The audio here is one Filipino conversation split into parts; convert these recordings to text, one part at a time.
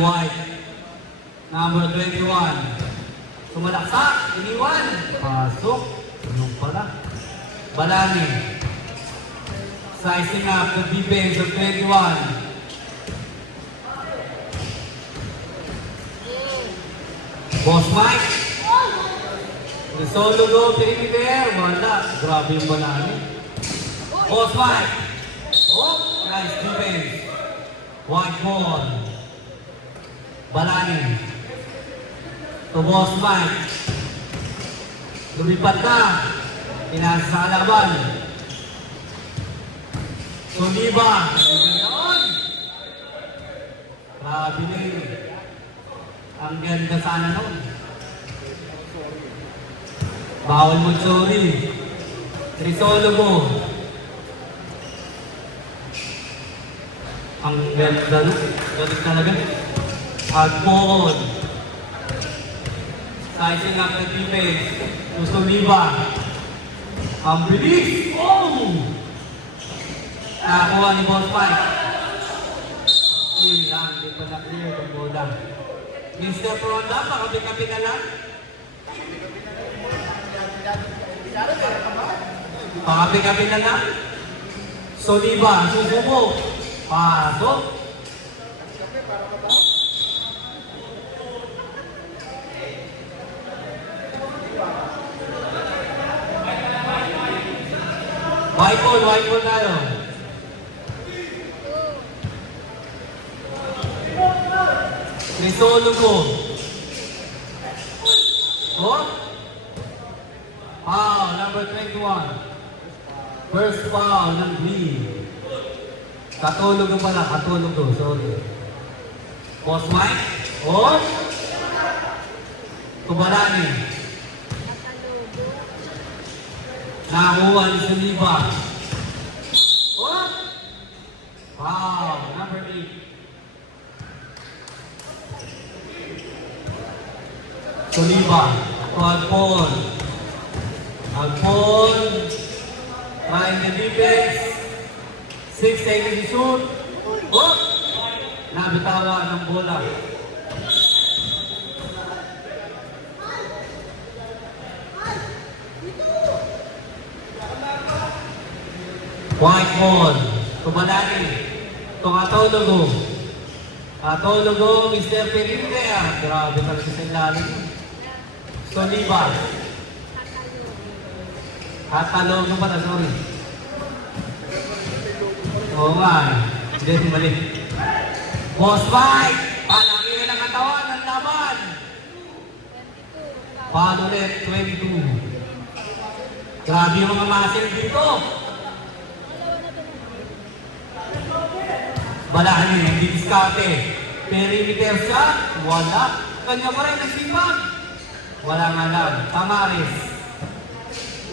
White. Number 21. Sumalaksak, iniwan. Pasok. Anong pala? Balani. Sizing up the defense of 21. Boss Mike. The solo go, perimeter. Wala. Grabe yung Balani. Boss Mike. Oh, nice defense. White ball. Balani. To Boss Mike. Lumipat na. Pinasa sa kalaban. Soliba. Ganoon. Grabe na yun. Ang ganda sana nun. Bawal mo sorry. Trisolo mo. Ang ganda nun. Galing talaga. Hardball. Sizing up the defense. To Soliba. Ang bilis! Oh! Nakakuha ni Boss Mike. Yun lang, hindi pa na-clear ng bola. Mr. Pronda, pakabi-kabi na lang. Pakabi-kabi na lang. Soliba, susubo. Pasok. White ball tayo. May solo ko. Oh? Foul, number 21. First foul ng Green. Katulog ko pala, katulog ko, sorry. Boss Mike. Oh? Kubalani. Nakakuha ni Soliba. Oh! Wow, number 8. Soliba. Agpon. Agpon. Trying the defense. 6 seconds to shoot. Oh! Nabitawa ng bola. White ball. Kumalani. Tungatologo. Atologo, Mr. Perimeter. Grabe talaga sa ilalim. Soliba. Atalogo pala, sorry. Oo nga. Hindi, mali. Boss Mike. Palaki ng katawan ng laban. Paano ulit? 22. Grabe yung mga muscle dito. Balani, hindi diskarte. Perimeter shot, wala. Kanya pa rin nagsipag. Wala nga lang. Tamaris.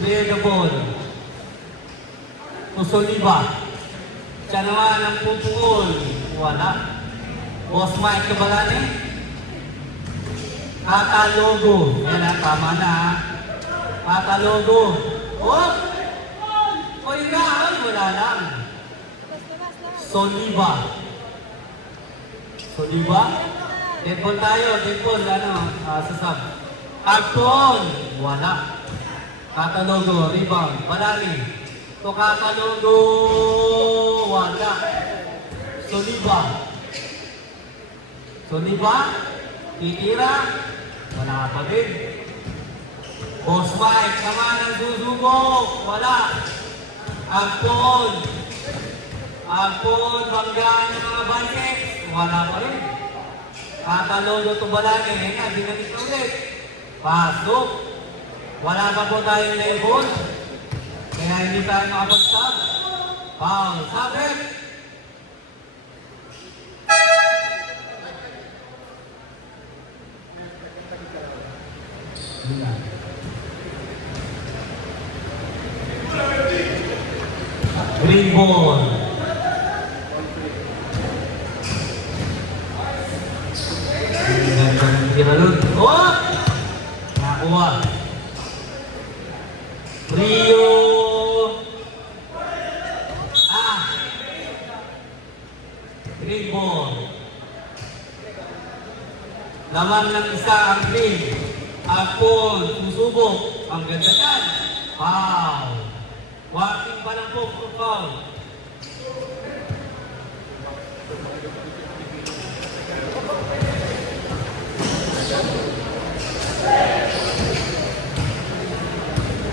Clear the ball. Soliba. Siya naman ang pupukol. Wala. Boss Mike Balani. Katalogo. Yan na, tama na. Katalogo. Oh! O yun na, wala lang. Soliba. Soliba. Deadball tayo. Deadball. Sasab. Agpon. Wala. Katalogo. Rebound. Balani. To Katalogo. Wala. Soliba. Soliba. Titira. Wala pa din. Boss Mike. Naman ang susubo. Wala. Agpon. Agpon, banggaan ng mga bandits. Wala pa rin. Katalogo to Balani. Ngayon, dinamit na ulit. Pasok. Wala pa po tayong label. Kaya hindi tayo makapag-sub. Foul. Sabit. Green ball. Ginalun. Oh! Nakuha. Rio. Green ball. Lamang ng isa ang green. Apple, susubok. Ang ganda yan. Wow. Walking pa lang po, foul.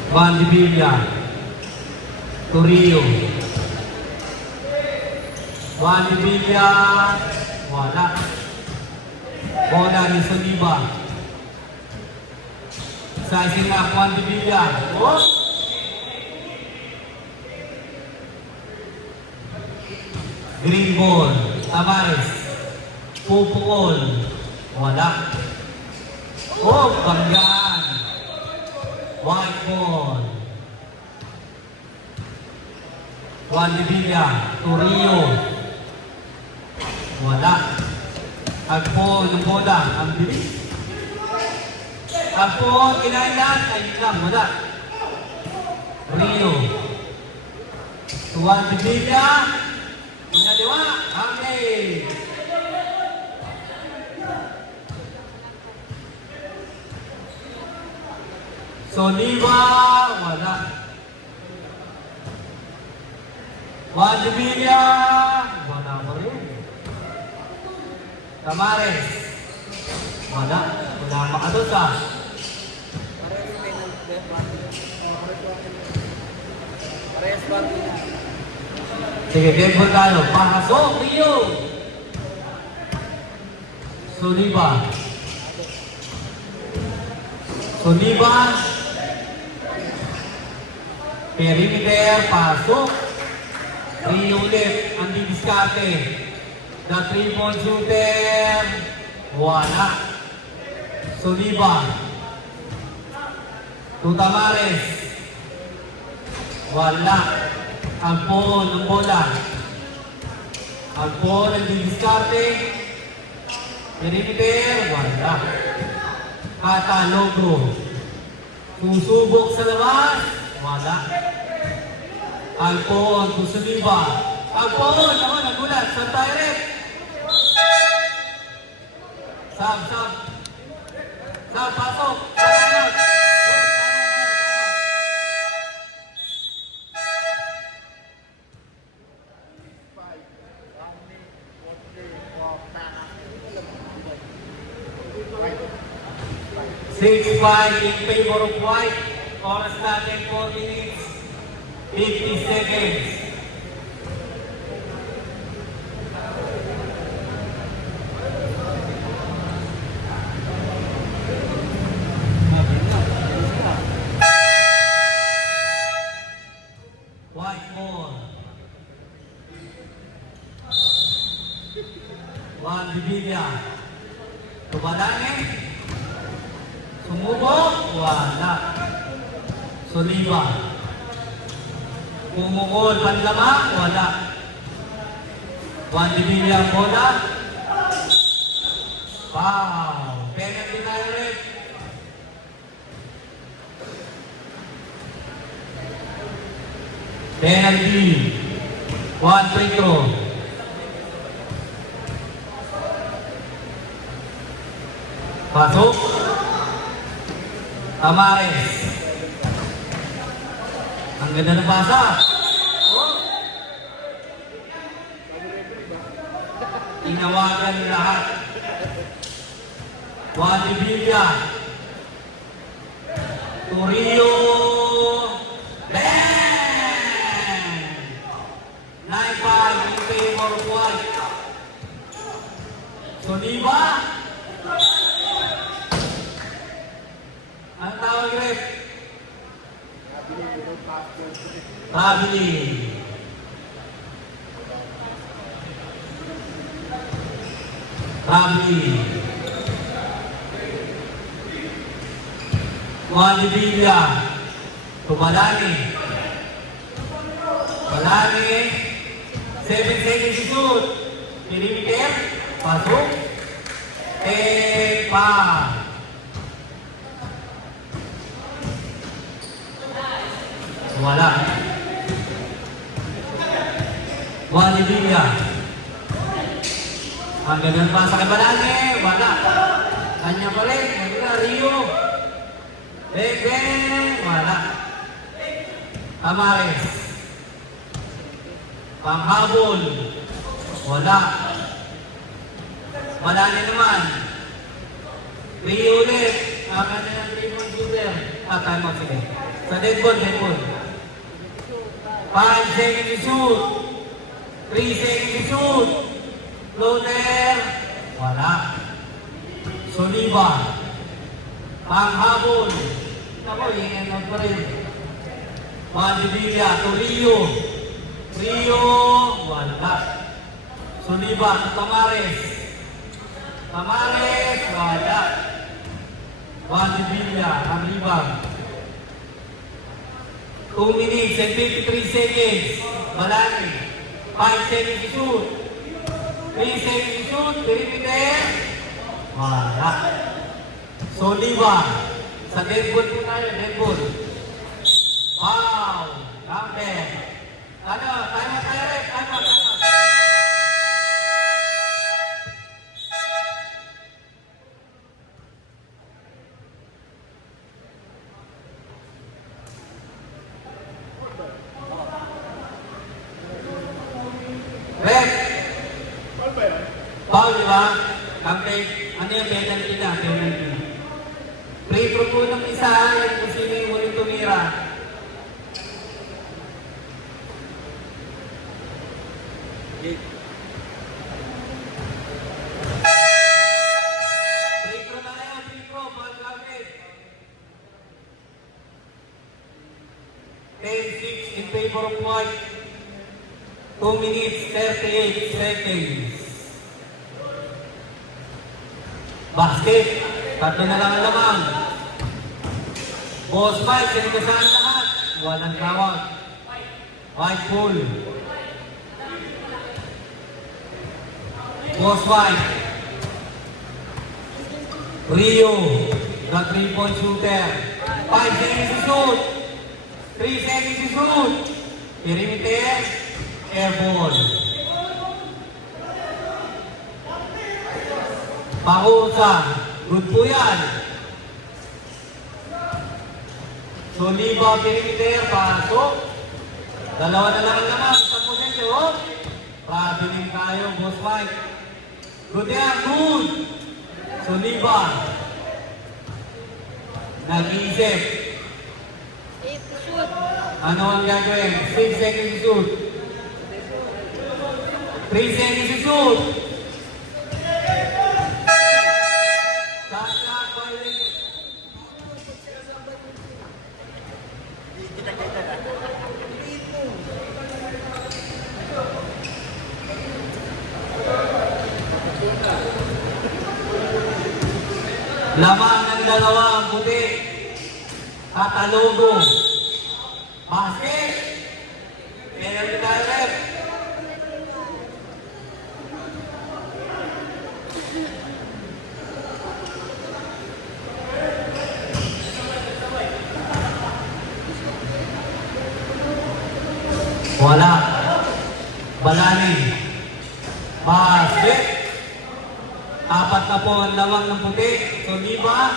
Juan de Villa. Torrio. Juan de Villa. Wala. Bola ni Saliba. Sa sila Juan de Villa. Oh! Green ball. Tavares. Pupukol. Wala. Oh, banggaan. White ball. Juan de Villa. Torrio. Wala. Agpo ng bola. Ang bilis. Agpo, kinailan. Ay, lang. Wala. Rio. Juan de Villa. Pinaliwa. Okay. Soliva. Wala. Juan de Villa. Wala pa rin. Tamares. Wala. Wala makadosa. Sige, tempo tayo. Pasok, Rio. Soliva. Soliva. Perimeter, pasok. Rio ulit, ang didiskarte. The 3-point shooter. Wala. Soliva. Tamares. Wala. Agpo ng bola. Agpo ng didiskarte. Perimeter. Wala. Katalogo. Susubok sa labas. Wala. Alpon, Kusuliba. Alpon, ako nagulat. Sa direct. Sab. Sab, pasok. In favor of white. Oras natin 4 minutes. 50 seconds. White ball. Juan de Villa. Tumalangin. Sumubok. Wala. Soliva. Pumukol, panlama, wala. Juan de Villa ang bola. Wow! Penalty na rin. Penalty. Juan free throw. Pasok. Tamares. Ang ganda ng basa. Oh. Tinawagan lahat. Juan de Villa. Torrio. Bang! 9-5 in favor of white. Soliva. Ang tawag rin? Traveling. Juan de Villa. Tumalani. Malani. 7 seconds to shoot. Perimeter. Pasok. Pa. Wala. Juan de Villa. Ang ganun pa sa kabalane. Wala. Kanya pa rin. Maganda, Rio. Wala. Amares. Panghabol. Wala. Malali naman. Rio ulit. Nakakanya ng 3-point shooter. Time out, sige. Sa dead ball. 5 seconds to shoot. 3 seconds to shoot. Floater. Wala. Soliva. Panghabol. Ako, yung end pa rin. Mandibilla. Rio. Wala. Soliva. Tamares. Wala. Mandibilla. Ang rebound. 2 minutes and 53 seconds. Malaki. 5 seconds to shoot. 3 seconds to shoot. Perimeter. Wala. Soliva. Sa dead ball po tayo. Dead ball. Wow. Number. Ano? Time out tayo rin. Time out. Red. Foul, di ba? Ano yung penalty na? Penalty. Free throw po ng isa, yung kung sino yung huling tumira. Free throw na kayo, free throw, ball target. 10-6 in favor of white. 2 minutes, 38 seconds. Basket. Tatlo na lang ang lamang. Boss Mike, sinigasahan lahat. Walang tawag. White pool. Boss Mike. Rio. The 3-point shooter. 5 seconds to shoot. 3 seconds to shoot. Perimeter. Airball. Pahusa. Good po yan. Soliva, perimeter, pasok. Dalawa na lang naman sa posisyon. Traveling tayo, Boss Mike. Good yan, good. Soliva. Nag-iisip. Ano ang gagawin? 6 seconds to shoot. 3 seconds to shoot. Lamang ng dalawang puti. Katalogo. Basket. Penalty tayo rep. Wala. Balani. Basket. 4 na po ang lamang ng puti. Soliva.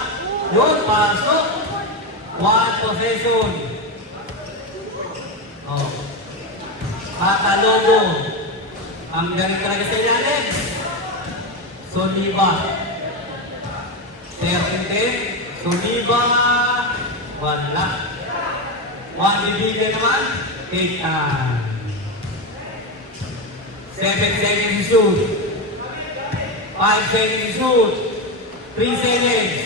Yun, pasok. 1 possession. Oh. Katalogo. Ang galing talaga sa ilalim. Soliva. 13. Soliva. Wala. 1 bibigay naman. Take time. 7 seconds to shoot. 5 seconds to shoot. 3 seconds.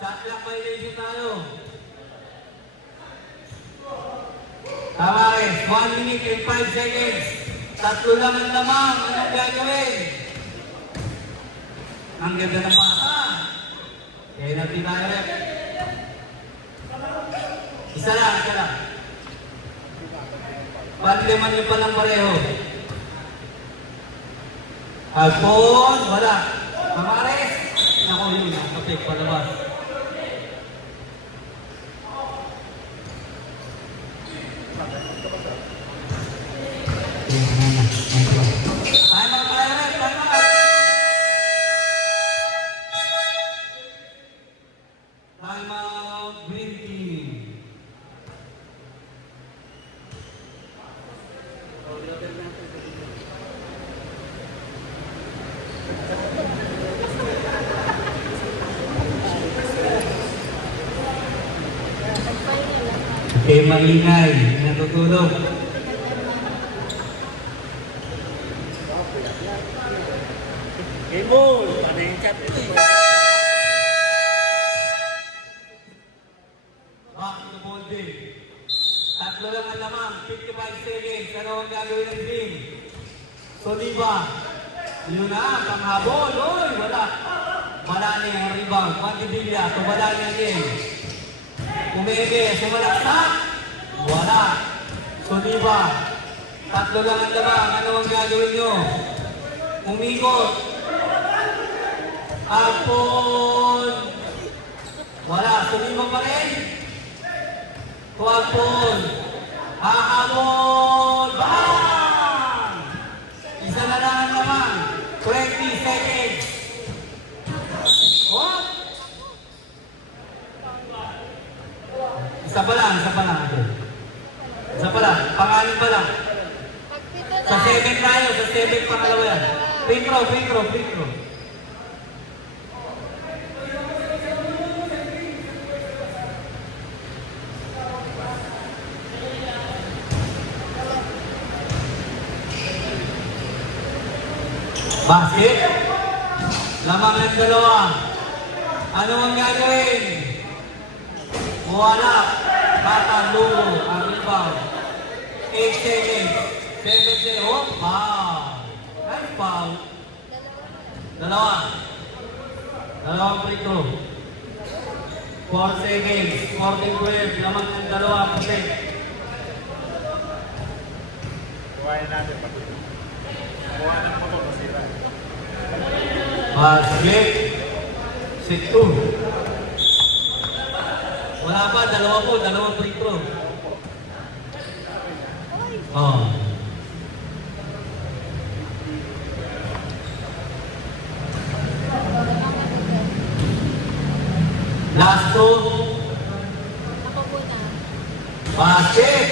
Shot clock violation tayo. Tamares, 1 minute and 5 seconds. Tatlo lang ang lamang. Anong gagawin? Ang ganda ng pasa. Kaya natin tayo rep. Isa lang. Panliman nyo palang pareho. Alpon, wala. Tamares. Naku yun, nakapik palabas. Thank you. Okay, maingay. Natutulog. Game ball. Paringkat itu. Back to ball din. Tatlo lang ang lamang. 55 seconds. Ano ang gagawin ng team? Soliva. Yun na, panghabol. Uy, wala. Wala niya ang rebound. Pagkibigya. Tumala niya din. Umege. Sumalaksak. Wala. Soliva. Tatlo lang ang lamang. Ano ang gagawin nyo? Umikot. Apon. Wala. Soliva pa rin. Apon. Hahamon. Bang! Isa na lang ang lamang. 20 seconds. What? Isa pa lang. Isa pa lang. Pangalan pa lang. Sa 7 tayo. Sa 7 pangalawa yan. Free throw. Basket. Lamang ng dalawa. Ano ang gagawin? Wala. Lugo ang rebound. 8 seconds. 7 seconds. Oh, foul. Nice foul. Dalawang free throw. 4 seconds. 14-12. Lamang ng dalawa. Puti. Kuhain natin. Kuhain ng motor. Masira. Basket. Set 2. Wala pa, dalawang free throw. Oh. Last 2. Basket.